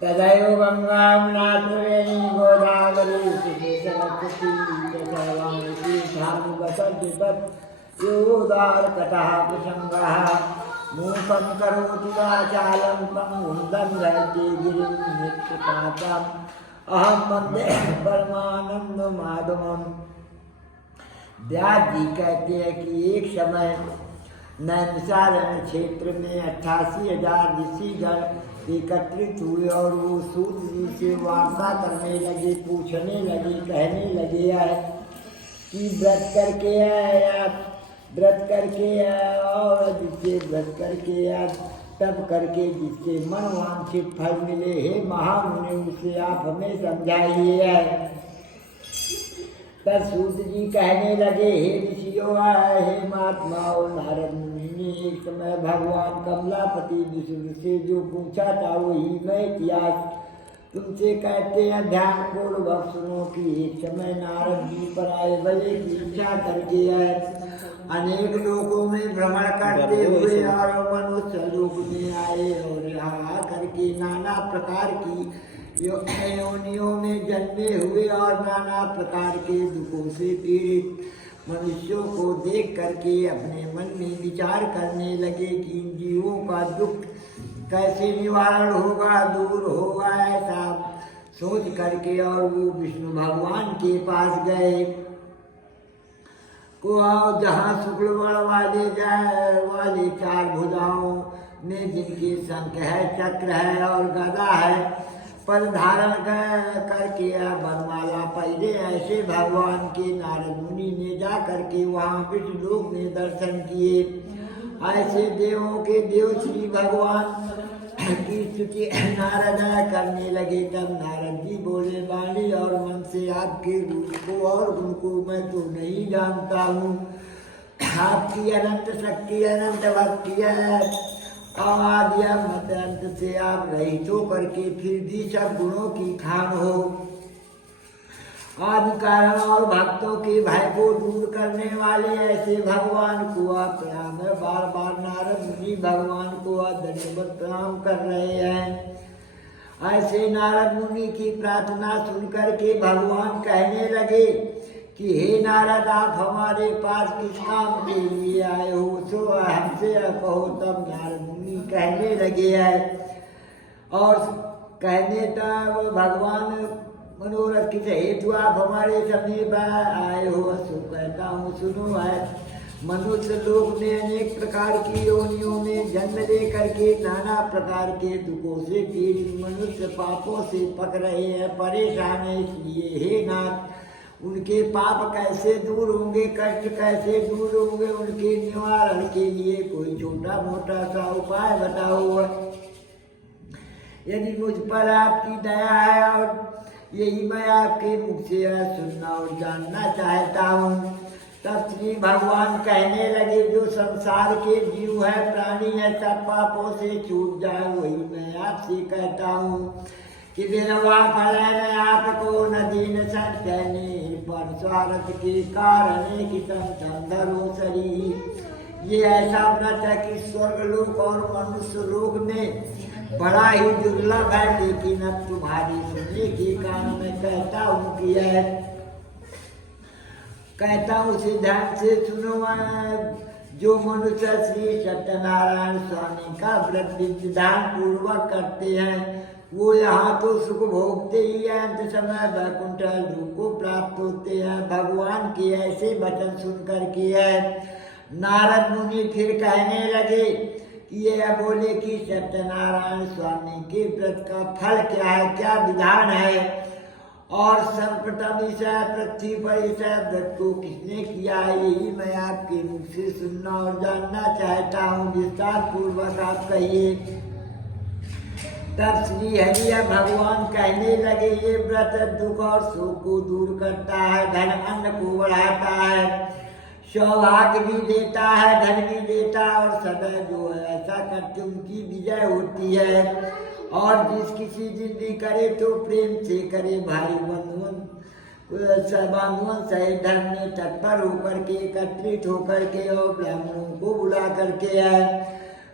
तदैव गंगां नाथवेणी गोदावरी सरस्वती सर्वाणि तीर्थानि वसन्ति तत् योदारकटः प्रसङ्गः मूकं करोति वाचालं पङ्गुं दण्डयति गिरिं नित्यपातम् अहं वन्दे परमानन्दमाधवम्। व्यास जी कहते हैं कि एक समय नैमिषारण्य क्षेत्र में 88,000 ऋषिगण एकत्रित हुए और वो सूर्य जी से वार्ता करने लगे, पूछने लगे, कहने लगे कि व्रत करके आए आप, व्रत करके आए और जिससे व्रत करके आए तब करके जिससे मनोवांछित फल मिले, हे महामुनि उसे आप हमें समझाइए। तब सूत जी कहने लगे, हे ऋषियों, हे महात्माओं, नारद मुनि ने एक समय भगवान कमलापति विष्णु से जो पूछा था वही मैं इतिहास तुमसे कहते हैं। ध्यान पूर्वक सुनो कि एक समय नारद जी पर आए, बले की इच्छा करके आए, अनेक लोगों में भ्रमण करते हुए और मनुष्य लोक में आए और यहाँ आकर के नाना प्रकार की योनियों में जन्मे हुए और नाना प्रकार के दुखों से पीड़ित मनुष्यों को देख करके अपने मन में विचार करने लगे कि इन जीवों का दुख कैसे निवारण होगा, दूर होगा, ऐसा सोच करके और वो विष्णु भगवान के पास गए को जहाँ शुक्ल वर्ण वाले 4 भुजाओं में जिनके शंख है, चक्र है और गदा है, पर धारण करके बनवाला पहले ऐसे भगवान के नारद मुनि ने जा करके वहाँ विष्णु लोक में दर्शन किए। ऐसे देवों के देव श्री भगवान की स्तुति नारद करने लगे। तब नारद जी बोले, वाणी और मन से आपके रूप को और उनको मैं तो नहीं जानता हूँ। आपकी अनंत शक्ति, अनंत भक्ति है और आदि मत अंत से आप रहित हो करके फिर भी सब गुणों की खान हो। आदि कारण और भक्तों के भय को दूर करने वाले ऐसे भगवान को आप प्रणाम। बार बार नारद मुनि भगवान को दंडवत प्रणाम कर रहे हैं। ऐसे नारद मुनि की प्रार्थना सुनकर के भगवान कहने लगे कि हे नारद, आप हमारे पास किस काम के लिए आए हो, सो हमसे कहो। तब नारद मुनि कहने लगे है और कहने तब भगवान मनोरथ किस हेतु आप हमारे समीप आए हो, सो कहता हूँ सुनो है। मनुष्य लोक में अनेक प्रकार की योनियों में जन्म ले करके नाना प्रकार के दुखों से पीड़ित मनुष्य पापों से पक रहे हैं, परेशान है। इसलिए हे नाथ, उनके पाप कैसे दूर होंगे, कष्ट कैसे दूर होंगे, उनके निवारण के लिए कोई छोटा मोटा सा उपाय बताओ। यदि मुझ पर आपकी दया है और यही मैं आपके मुख से सुनना और जानना चाहता हूँ। तब श्री भगवान कहने लगे, जो संसार के जीव है, प्राणी है, सब पापों से छूट जाए वही मैं आपसे कहता हूँ कि विरवा फल है आपको नदीन संचने पर स्वार्थ के कारण कि धरो शरीर। ये ऐसा व्रत है कि स्वर्ग लोक और मनुष्य लोक में बड़ा ही दुर्लभ है, लेकिन अब तुम्हारी सुनने के कारण मैं कहता हूँ कि कहता हूँ उसे ध्यान से सुनो। जो मनुष्य श्री सत्यनारायण स्वामी का व्रत विधान पूर्वक करते हैं वो यहाँ तो सुख भोगते ही है, अंत समय वैकुंठ लोक को प्राप्त होते हैं। भगवान के ऐसे वचन सुन करके नारद मुनि फिर कहने लगे कि ये बोले कि सत्यनारायण स्वामी के व्रत का फल क्या है, क्या विधान है और सर्वप्रथम इस पृथ्वी पर इस व्रत को किसने किया है, यही मैं आपके मुख से सुनना और जानना चाहता हूँ। विस्तार पूर्वक आप कहिए। तब श्री हरि भगवान कहने लगे, ये व्रत दुख और शोक को दूर करता है, धन अन्न को बढ़ाता है, सौभाग्य भी देता है, धन भी देता है और सदा जो है ऐसा करते उनकी विजय होती है। और जिस किसी दिन भी करे तो प्रेम से करे, भाई बंधुओं सहित धर्म में तत्पर होकर के, एकत्रित होकर के और ब्राह्मणों को बुला करके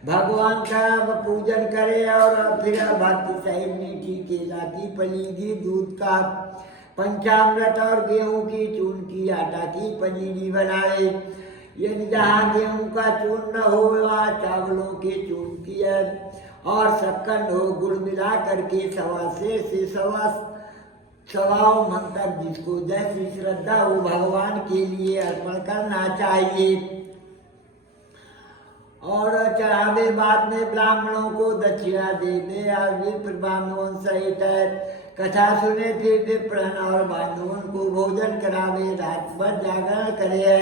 भगवान का पूजन करे और फिर भक्ति सहित मीठी केला की फली घी दूध का पंचामृत और गेहूं की चून की आटा की पनीरी बनाए। यदि जहाँ गेहूं का चून न हो वहाँ चावलों के चून की है और शक्कर हो गुड़ मिला करके सवा से सवाओं मन तक जिसको जैसी श्रद्धा हो भगवान के लिए अर्पण करना चाहिए। और चढ़ावे बाद में ब्राह्मणों को दक्षिणा देने और विप्र बांधवन सहित कथा सुने थे विप्रहन और बांधवन को भोजन करावे रात भर जागरण करे।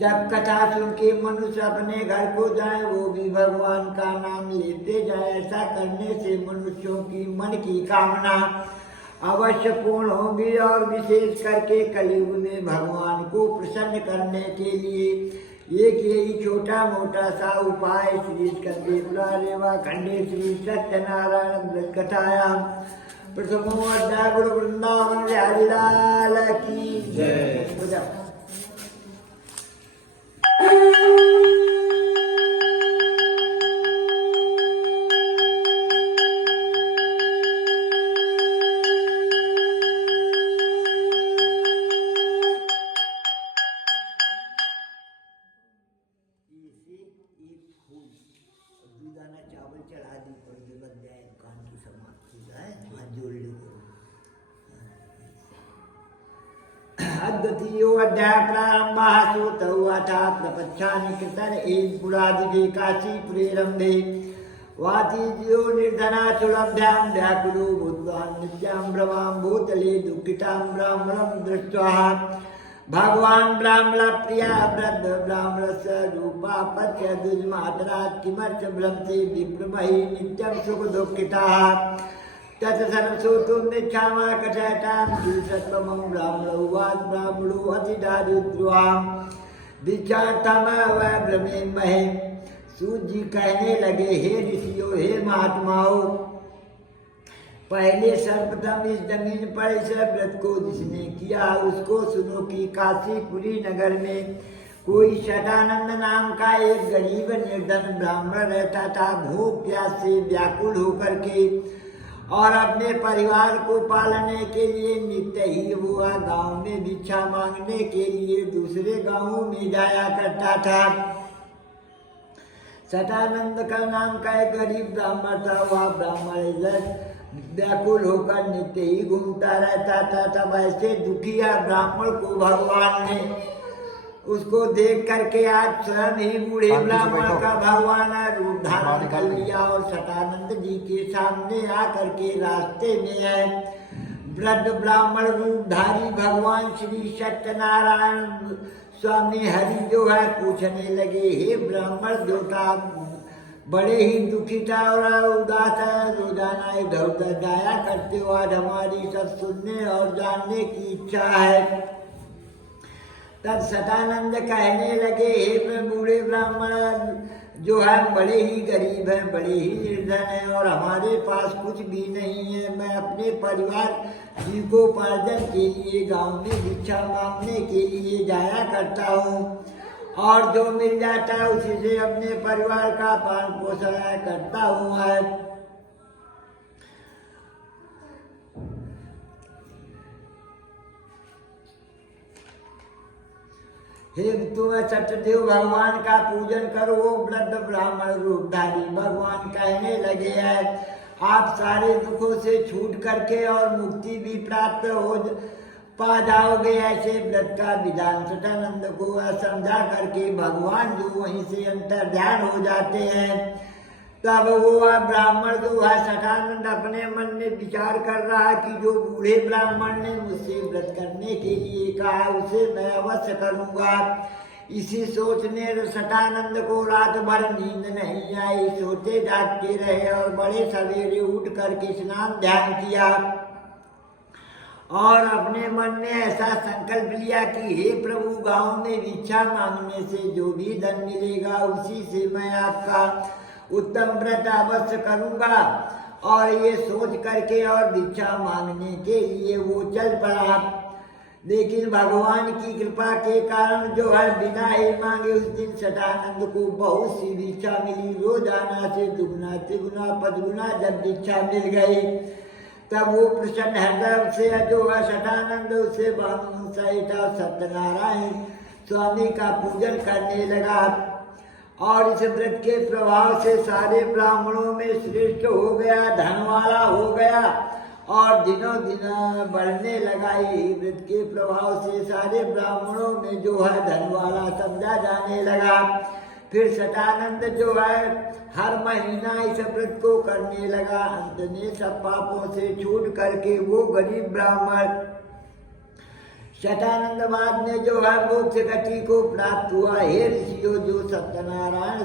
जब कथा सुन के मनुष्य अपने घर को जाए वो भी भगवान का नाम लेते जाए। ऐसा करने से मनुष्यों की मन की कामना अवश्य पूर्ण होगी और विशेष करके कलयुग में भगवान को प्रसन्न करने के लिए एक यही छोटा मोटा सा उपाय श्री स्कंदेवा खंडे श्री सत्यनारायण व्रत कथायां प्रथमो अध्याय गुरु वृंदावन हरिलाल की जय। द्वितीयो अध्याय प्रारंभ सूत उवाचा प्रपच्छानि कृतन एव पुरादिवे काशीपुरे रम्भे वातिज्यो निर्धनाचुलभ्यां व्याकुलो भूतवान् नित्यां भ्रमां भूतले दुःखितां ब्राह्मणं दृष्ट्वा भगवान् ब्राह्मण प्रिया वृद्ध ब्राह्मणस्य रूपा पत्य दुर्मातरात् किमर्थ भ्रमते विप्रमहि नित्यं सुख दुःखिताः तत्सर्वसोतुं निच्छामा कथयतां द्विसत्वमं ब्राह्मणोवाच ब्राह्मणो अतिदारिद्र्यां विचारतमवभ्रमे महे। सूत जी कहने लगे हे ऋषियों हे महात्माओं पहले सर्वप्रथम इस जमीन पर इस व्रत को जिसने किया उसको सुनो कि काशीपुरी नगर में कोई शतानंद नाम का एक गरीब निर्धन ब्राह्मण रहता था। भूख प्यास से व्याकुल होकर के और अपने परिवार को पालने के लिए नित्य ही हुआ गांव में भिक्षा मांगने के लिए दूसरे गांवों में जाया करता था। सतानंद का नाम का एक गरीब ब्राह्मण था। वह ब्राह्मण व्याकुल होकर नित्य ही घूमता रहता था। तब ऐसे दुखिया ब्राह्मण को भगवान ने उसको देख करके आज स्वयं ही बूढ़े ब्राह्मण का भगवान रूप धारण कर लिया और सतानंद जी के सामने आकर के रास्ते में है वृद्ध ब्राह्मण रूपधारी भगवान श्री सत्यनारायण स्वामी हरि जो है पूछने लगे हे ब्राह्मण देवता बड़े ही दुखित और उदास है रोजाना इधर उधर जाया करते हो। आज हमारी सब सुनने और जानने की इच्छा है। तब सतानंद कहने लगे हे बूढ़े ब्राह्मण जो है बड़े ही गरीब हैं बड़े ही निर्धन हैं और हमारे पास कुछ भी नहीं है। मैं अपने परिवार जीविकोपार्जन के लिए गांव में भिक्षा मांगने के लिए जाया करता हूँ और जो मिल जाता है उसी से अपने परिवार का पालन पोषण करता हूँ। हे तुम सत्यदेव भगवान का पूजन करो। वृद्ध ब्राह्मण रूपधारी भगवान कहने लगे हैं आप सारे दुखों से छूट करके और मुक्ति भी प्राप्त हो पा जाओगे। ऐसे व्रत का विधान सतानंद को समझा करके भगवान जो वहीं से अंतर ध्यान हो जाते हैं। तब वो ब्राह्मण जो है सतानंद अपने मन में विचार कर रहा कि जो बूढ़े ब्राह्मण ने मुझसे व्रत करने के लिए कहा उसे मैं अवश्य करूँगा। इसी सोचने सतानंद को रात भर नींद नहीं आई। सोते जागते रहे और बड़े सवेरे उठ करके स्नान ध्यान किया और अपने मन में ऐसा संकल्प लिया कि हे प्रभु गांव में भिक्षा मांगने से जो भी धन मिलेगा उसी से मैं आपका उत्तम व्रत अवश्य करूँगा। और ये सोच करके और भिक्षा मांगने के लिए वो चल पड़ा। लेकिन भगवान की कृपा के कारण जो है बिना ही मांगे उस दिन सटानंद को बहुत सी दीक्षा मिली। रोजाना से दुगुना तिगुना पदगुना जब दीक्षा मिल गई तब वो प्रसन्न हृदय से जो है सटानंद उसे भानु सहित सत्यनारायण स्वामी का पूजन करने लगा और इस व्रत के प्रभाव से सारे ब्राह्मणों में श्रेष्ठ हो गया, धन वाला हो गया और दिनों दिन बढ़ने लगा। यही व्रत के प्रभाव से सारे ब्राह्मणों में जो है धन वाला समझा जाने लगा। फिर सटानंद जो है हर महीना इस व्रत को करने लगा। अंत में सब पापों से छूट करके वो गरीब ब्राह्मण सटानंद बाद में जो है मोक्ष गति को प्राप्त हुआ। हे ऋषियों, जो सत्यनारायण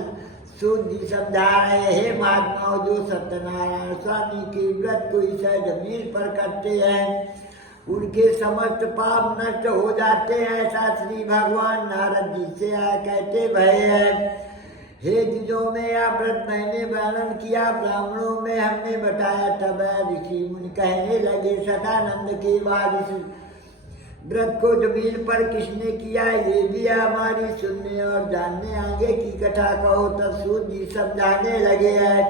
सूत जी समझा रहे, हे महात्माओं, जो सत्यनारायण स्वामी के व्रत को इस जमीन पर करते हैं उनके समस्त पाप नष्ट हो जाते हैं। ऐसा श्री भगवान नारद जी से कहते भय है। हे जिजों में या व्रत मैंने वर्णन किया, ब्राह्मणों में हमने बताया, तब ऋषि मुनि कहने लगे सटानंद के बाद इस व्रत को जमीन पर किसने किया, ये भी हमारी सुनने और जानने आगे की कथा कहो। तब सूत जी समझाने लगे है,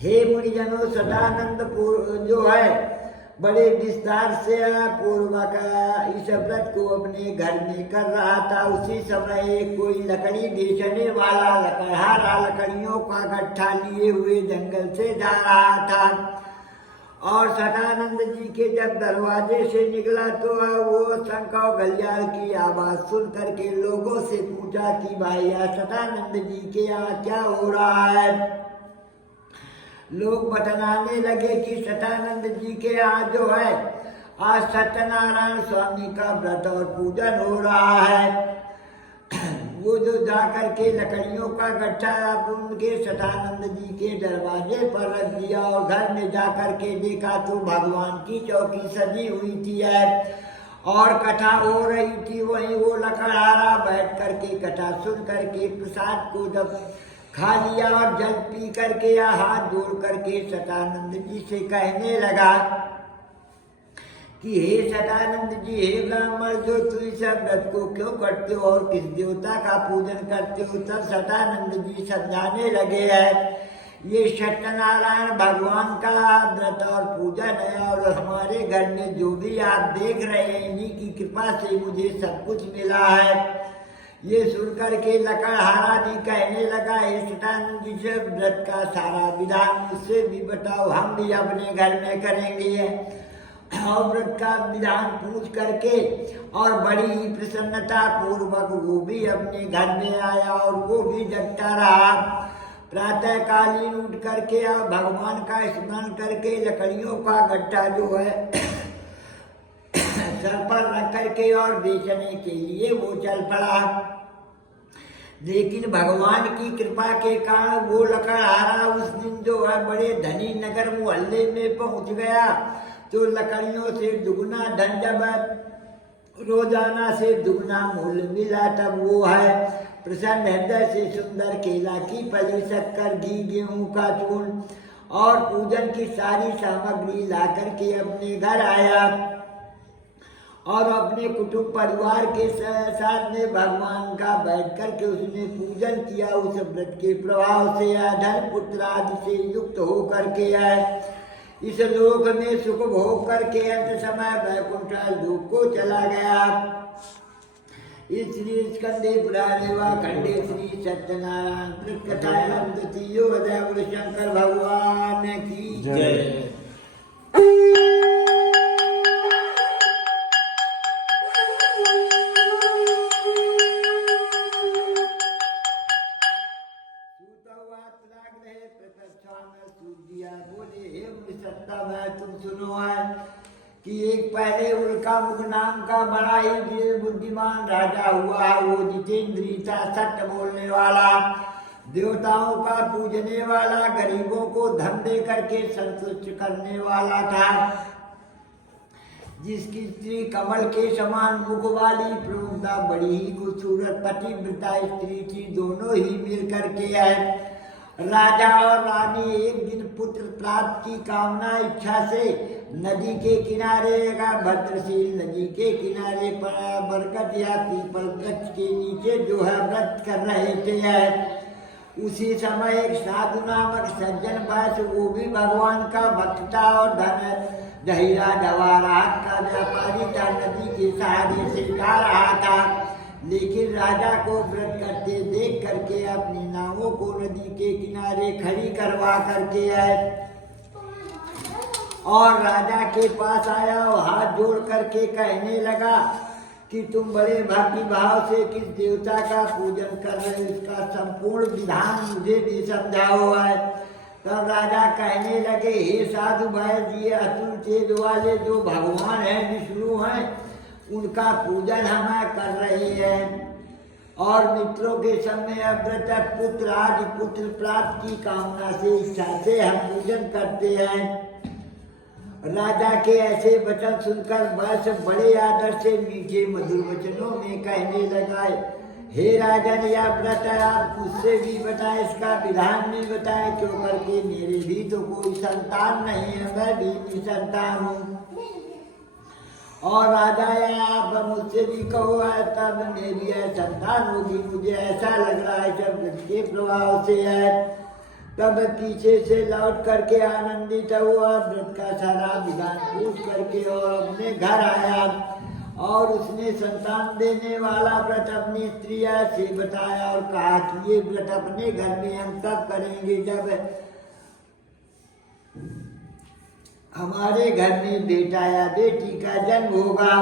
हे मुनिजनों, सटानंद जो है बड़े विस्तार से पूर्वक इस व्रत को अपने घर में कर रहा था। उसी समय एक कोई लकड़ी बेचने वाला लकड़हारा लकड़ियों का गट्ठा लिए हुए जंगल से जा रहा था और सटानंद जी के जब दरवाजे से निकला तो वो शंख और घड़ियाल की आवाज सुन करके लोगों से पूछा कि भाई सटानंद जी के यहाँ क्या हो रहा है। लोग बतलाने लगे कि सटानंद जी के यहाँ जो है आज सत्यनारायण स्वामी का व्रत और पूजन हो रहा है। वो जो जाकर के लकड़ियों का गट्ठा उनके सटानंद जी के दरवाजे पर रख दिया और घर में जाकर के देखा तो भगवान की चौकी सजी हुई थी और कथा हो रही थी। वहीं वो लकड़हारा बैठ करके कथा सुन करके प्रसाद को जब खा लिया और जल पी करके या हाथ जोड़ करके सटानंद जी से कहने लगा कि हे सटानंद जी, हे ब्राह्मण, जो तुम इस व्रत को क्यों करते हो और किस देवता का पूजन करते हो। तब सटानंद जी समझाने लगे है, ये सत्यनारायण भगवान का व्रत और पूजन है और हमारे घर में जो भी आप देख रहे हैं इन्हीं की कृपा से मुझे सब कुछ मिला है। ये सुनकर के लकड़हारा भी कहने लगा, हे सटानंद जी, से व्रत का सारा विधान मुझसे भी बताओ, हम भी अपने घर में करेंगे। और व्रत का विधान पूछ करके और बड़ी ही प्रसन्नता पूर्वक वो भी अपने घर में आया और वो भी जगता रहा। प्रातः कालीन उठ करके और भगवान का स्मरण करके लकड़ियों का गट्ठा जो है सर पर रख करके और बेचने के लिए वो चल पड़ा। लेकिन भगवान की कृपा के कारण वो लकड़हारा उस दिन जो है बड़े धनी नगर मोहल्ले में पहुंच गया। तो लकड़ियों से दुगुना धन जब रोजाना से दुगना मूल्य मिला तब वो है प्रसन्न हृदय से सुंदर केला की फली, शक्कर, घी, गेहूं का चूर्ण और पूजन की सारी सामग्री ला करके अपने घर आया और अपने कुटुंब परिवार के साथ में भगवान का बैठ करके उसने पूजन किया। उस व्रत के प्रभाव से धन पुत्र आदि से युक्त हो करके आए इस लोक में सुख भोग करके अंत समय वैकुंठ लोक को चला गया। इस श्री स्कंदे पुराणे व खंडे श्री सत्यनारायण कथायां द्वितीयो अध्याय शंकर भगवान की जय। तुम सुनो है कि एक पहले उल्का मुख नाम का बड़ा ही बुद्धिमान राजा हुआ। वो जितेंद्रिय था, सत्य बोलने वाला, देवताओं का पूजने वाला, गरीबों को धन दे करके संतुष्ट करने वाला था, जिसकी स्त्री कमल के समान मुख वाली, प्रमुखता बड़ी ही खूबसूरत पतिव्रता स्त्री थी। दोनों ही मिल करके आए। राजा और रानी एक दिन पुत्र प्राप्त की कामना इच्छा से नदी के किनारे का भद्रशील नदी के किनारे पर बरगद या पीपल वृक्ष के नीचे जो है व्रत कर रहे थे। उसी समय एक साधु नामक सज्जन वैश्य, वो भी भगवान का भक्त था और दहीरा जवाहरात का व्यापारी था, नदी के सहारे से जा रहा था। लेकिन राजा को व्रत करते देख करके अपनी नावों को नदी के किनारे खड़ी करवा करके आए और राजा के पास आया और हाथ जोड़ करके कहने लगा कि तुम बड़े भक्ति भाव से किस देवता का पूजन कर रहे हो, इसका संपूर्ण विधान मुझे भी समझाओ है। तब राजा कहने लगे, हे साधु भाई जी, अतुल तेज वाले जो भगवान हैं, विष्णु हैं, उनका पूजन हम कर रहे हैं और मित्रों के समय व्रत पुत्र आदि पुत्र प्राप्त की कामना से, इच्छा से हम पूजन करते हैं। राजा के ऐसे वचन सुनकर वैश्य बड़े आदर से मीठे मधुर वचनों में कहने लगा, हे राजन, यह व्रत आप मुझसे भी बताए, इसका विधान नहीं बताए, क्यों करके मेरे भी तो कोई संतान नहीं है, मैं भी निसंतान हूँ। और राजा, आप मुझसे भी कहो तब मेरी संतान होगी, मुझे ऐसा लग रहा है जब व्रत के प्रभाव से है। तब पीछे से लौट करके आनंदित हुआ, व्रत का सारा विधान पूछ करके और अपने घर आया और उसने संतान देने वाला व्रत अपनी स्त्री से बताया और कहा कि ये व्रत अपने घर में हम तब करेंगे जब हमारे घर में बेटा या बेटी का जन्म होगा।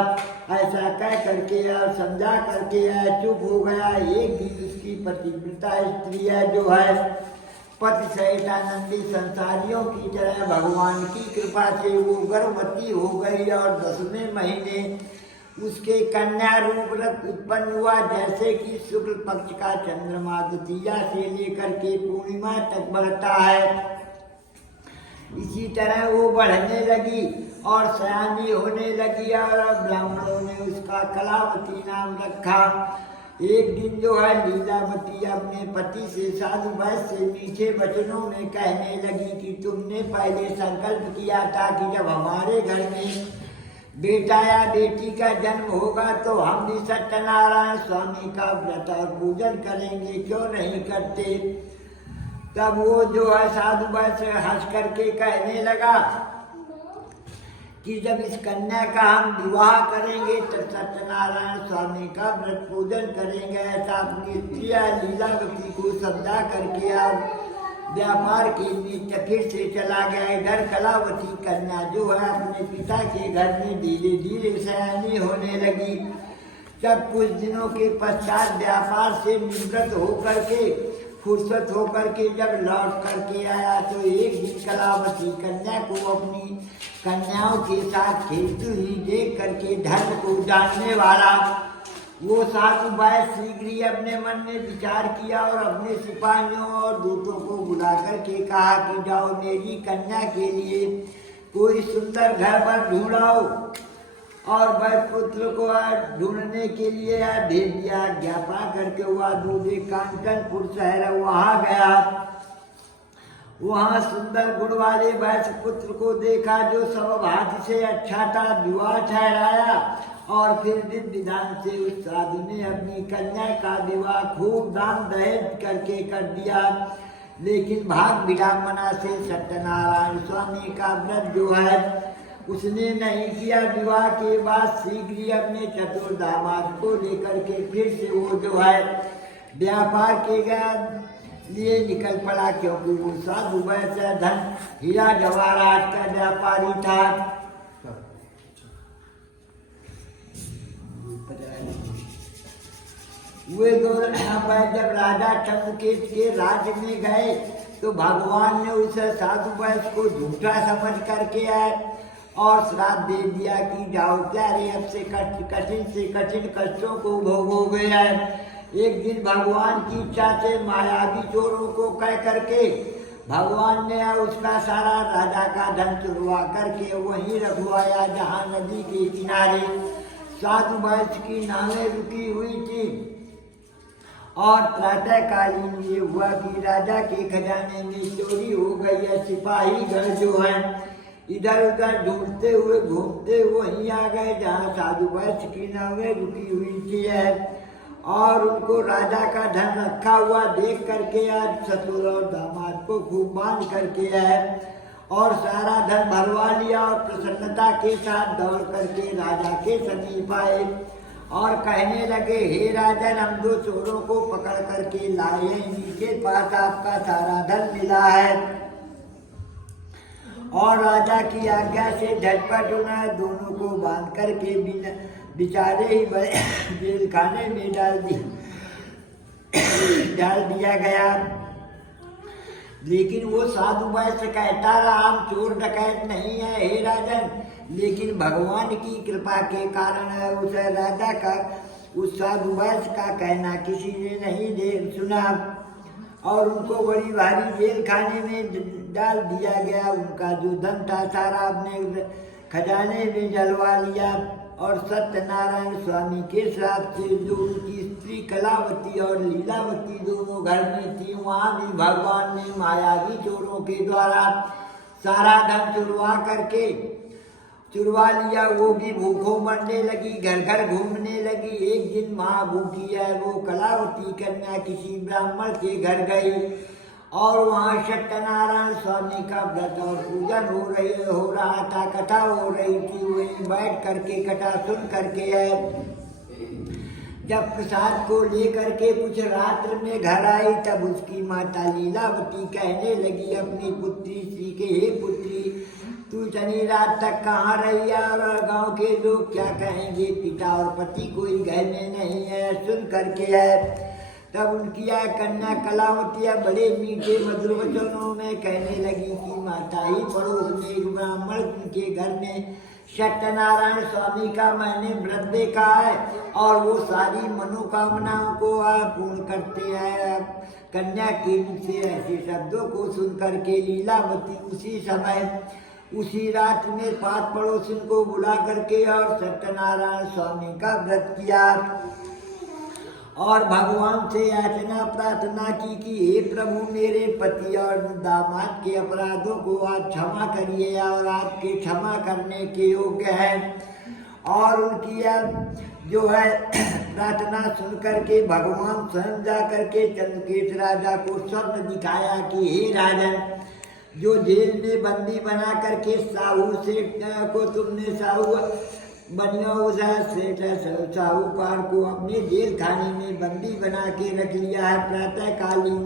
ऐसा कह करके और समझा करके चुप हो गया। एक दिन उसकी पतिव्रता स्त्री जो है, पति सहित आनंदी संसारियों की तरह भगवान की कृपा से वो गर्भवती हो गई और 10वें महीने उसके कन्या रूप रथ उत्पन्न हुआ। जैसे कि शुक्ल पक्ष का चंद्रमा द्वितीया से लेकर के पूर्णिमा तक बढ़ता है, इसी तरह वो बढ़ने लगी और सयानी होने लगी और ब्राह्मणों ने उसका कलावती नाम रखा। एक दिन जो है लीलावती अपने पति से साधु वैश्य से मीठे वचनों में कहने लगी कि तुमने पहले संकल्प किया था कि जब हमारे घर में बेटा या बेटी का जन्म होगा तो हम भी सत्यनारायण स्वामी का व्रत और पूजन करेंगे, क्यों नहीं करते। तब वो जो है साधु वैश्य हंस करके कहने लगा कि जब इस कन्या का हम विवाह करेंगे तो सत्यनारायण स्वामी का व्रत पूजन करेंगे। ऐसा अपनी स्त्री लीलावती को समझा करके आप व्यापार के लिए फिर से चला गया। इधर कलावती कन्या जो है अपने पिता के घर में धीरे धीरे सयानी होने लगी। जब कुछ दिनों के पश्चात व्यापार से निवृत्त होकर के फुर्सत होकर के जब लौट करके आया तो एक दिन कलावती कन्या को अपनी कन्याओं के साथ खेलती हुई देख करके धर्म को जानने वाला वो साधु वैश्य शीघ्र ही अपने मन में विचार किया और अपने सिपाहियों और दूतों को बुला करके कहा कि जाओ मेरी कन्या के लिए कोई सुंदर घर पर ढूंढाओ। और वह पुत्र को ढूंढने के लिए भेज दिया। ज्ञापना करके हुआ दूधे कांचनपुर शहर वहां गया। वहां सुंदर गुण वाले वैश्य पुत्र को देखा जो सब भांति से अच्छा था, विवाह ठहराया और फिर विधि विधान से उस साधु ने अपनी कन्या का विवाह खूब दान दहेज करके कर दिया। लेकिन भाग विडम्बना से सत्यनारायण स्वामी का व्रत जो है उसने नहीं किया। विवाह के बाद शीघ्र ही अपने चतुर दामाद को लेकर के फिर से वो जो है व्यापार के लिए निकल पड़ा, क्योंकि वो साधु वैश्य धन हीरा जवाहरात का व्यापारी था। वे दो जब राजा चंद्रकेत के राज्य में गए तो भगवान ने उस साधु वैश्य को झूठा समझ करके आए और श्राप दे दिया कि जाओ प्यारे, अब से कठिन से कठिन कष्टों को भोगोगे। एक दिन भगवान की इच्छा से मायावी चोरों को कह करके भगवान ने उसका सारा राजा का धन चुरवा करके वहीं रखवाया जहाँ नदी के किनारे साधु वैश्य की नावें रुकी हुई थी। और प्रातःकालीन ये हुआ कि राजा के खजाने में चोरी हो गई है। सिपाही घर जो है इधर उधर ढूंढते हुए घूमते हुए वहीं आ गए जहाँ साधु वैश्य की नावें रुकी हुई थी और उनको राजा का धन रखा हुआ देख करके आज ससुर और दामाद को खूब बांध करके और सारा धन भरवा लिया और प्रसन्नता के साथ दौड़ करके राजा के समीप आए और कहने लगे, हे राजन, हम 2 चोरों को पकड़ करके लाए हैं, इनके पास आपका सारा धन मिला है। और राजा की आज्ञा से झटपट उन्हें दोनों को बांध करके बेचारे ही जेल खाने में डाल दिया गया। लेकिन वो साधु वैश्य कहता रहा, हम चोर डकैत नहीं है हे राजन, लेकिन भगवान की कृपा के कारण उस राजा का, उस साधु वैश्य का कहना किसी ने नहीं सुना और उनको बड़ी भारी जेल खाने में डाल दिया गया। उनका जो धन था सारा अपने खजाने में जलवा लिया और सत्यनारायण स्वामी के श्राप से जो उनकी स्त्री कलावती और लीलावती दोनों घर में थी, वहाँ भी भगवान ने मायावी चोरों के द्वारा सारा धन चुरवा लिया। वो भी भूखों मरने लगी, घर घर घूमने लगी। एक दिन माँ भूखी है, वो कलावती कन्या किसी ब्राह्मण के घर गई और वहाँ सत्यनारायण स्वामी का व्रत और पूजन हो रहा था, कथा हो रही थी। वहीं बैठ करके कथा सुन करके जब प्रसाद को लेकर के कुछ रात्र में घर आई, तब उसकी माता लीलावती कहने लगी अपनी पुत्री श्री के, हे पुत्री, तू इतनी रात तक कहाँ रही है और गांव के लोग क्या कहेंगे, पिता और पति कोई घर में नहीं है। सुन करके तब उनकी कन्या कलावती बड़े मीठे मधुर वचनों में कहने लगी कि माता ही, पड़ोस में एक ब्राह्मण के घर में सत्यनारायण स्वामी का मैंने व्रत देखा है और वो सारी मनोकामनाओं को पूर्ण करते हैं। कन्या के मुख से ऐसे शब्दों को सुन करके लीलावती उसी समय उसी रात में 5 पड़ोसियों को बुला करके और सत्यनारायण स्वामी का व्रत किया और भगवान से याचना प्रार्थना की कि हे प्रभु, मेरे पति और दामाद के अपराधों को आप क्षमा करिए और आपके क्षमा करने के योग्य है। और उनकी जो है प्रार्थना सुन करके भगवान स्वयं जा करके चंद्रकेश राजा को स्वप्न दिखाया कि हे राजन, जो जेल में बंदी बना करके साहू सेठ को तुमने साहूकार को अपने जेल खाने में बंदी बना के रख लिया है, प्रातः कालीन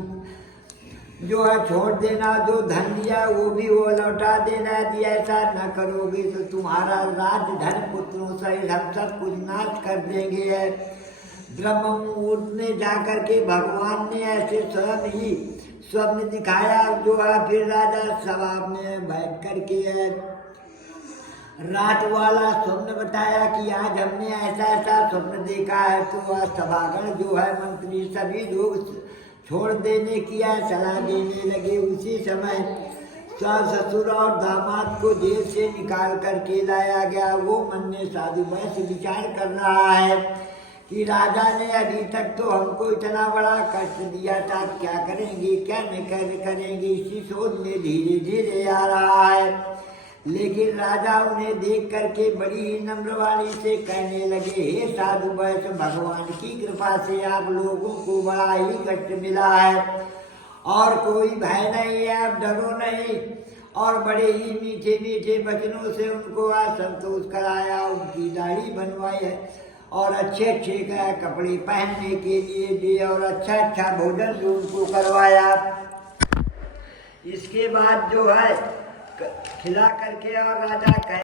जो है छोड़ देना, जो धन दिया वो भी वो लौटा देना। यदि ऐसा न करोगे तो तुम्हारा राज धन पुत्रों सहित हम सब कुछ नाश कर देंगे। ब्रह्म मुहूर्त में जाकर के भगवान ने ऐसे स्वयं ही स्वप्न दिखाया जो है। फिर राजा सभा में बैठ करके रात वाला स्वप्न बताया कि आज हमने ऐसा ऐसा स्वप्न देखा है। तो आज सभागण जो है मंत्री सभी लोग छोड़ देने की सलाह देने लगे। उसी समय ससुर और दामाद को जेल से निकाल करके लाया गया। वो मन में साधु वैश्य विचार कर रहा है कि राजा ने अभी तक तो हमको इतना बड़ा कष्ट दिया था, क्या करेंगे क्या नहीं करेंगे, इसी सोच में धीरे धीरे आ रहा है। लेकिन राजा उन्हें देख करके बड़ी ही नम्रवाणी से कहने लगे, हे साधु वैश्य, भगवान की कृपा से आप लोगों को बड़ा ही कष्ट मिला है और कोई भय नहीं है, आप डरो नहीं। और बड़े ही मीठे मीठे वचनों से उनको संतोष कराया, उनकी दाढ़ी बनवाई है और अच्छे अच्छे कपड़े पहनने के लिए दिए और अच्छा अच्छा भोजन भी उनको करवाया। इसके बाद जो है खिला करके और राजा